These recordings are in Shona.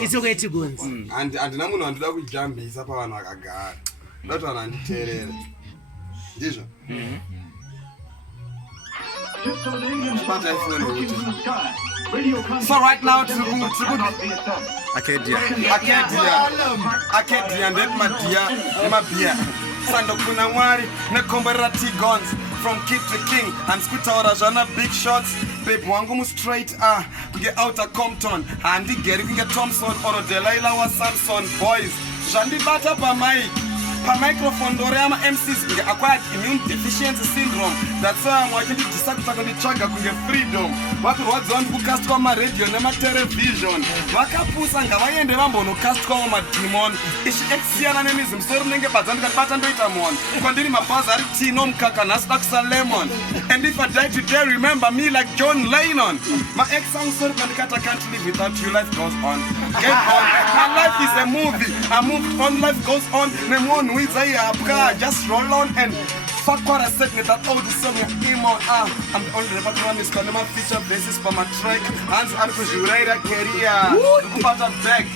It's okay Ti-Gonzi. And namunhu andoda kujambisa pavanhu vakagara. Ndoto vanhu vanditeerera. Ndizvo? So right now Arcadia and my beer. Sando kuna mwari nekomberera Ti-Gonzi from kid to king and skutaura zvana big shots babe wangu mu straight kunge outer Compton handi geri kunge Thompson or Delilah wa Samson boys zvandibata microphone ndore ama MCs kunge acquired immune deficiency syndrome that's why I'm watching ndidisa kutaka nditsvaga kunge freedom vakurwadziwa ndikukast kwa radio nematelevision vakapusa ngavaende vambonokast kwa mademon ishi eksiyana nemizimusoro rinenge badza ndikabata ndoita mon kwandiri mabhazi ari tino mukaka nhasida kusa lemon and if I die today remember me like John Lennon my ex song sorry pandikata can't live without you life goes on get on my life is a movie I moved on life goes on nemon just roll on and fuck what I said with that old song emo I'm the only rapper to run this my feature basis for my track hands are kuzvuraira career kupata back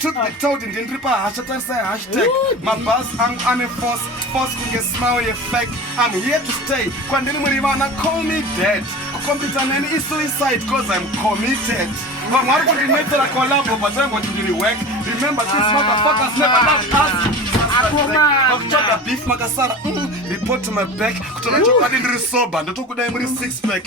took the toad and didn't hashtag my buzz I'm a force kunge smile effect I'm here to stay kwandiri muri vana call me dead kukompita neni is suicide cause I'm committed vamwari kundinetera collabo but I'm going to do the work remember these motherfuckers never loved us Kuchaka beef makasara report to my back kutola chokwadi ndiri sober ndotokudai muri 6 pack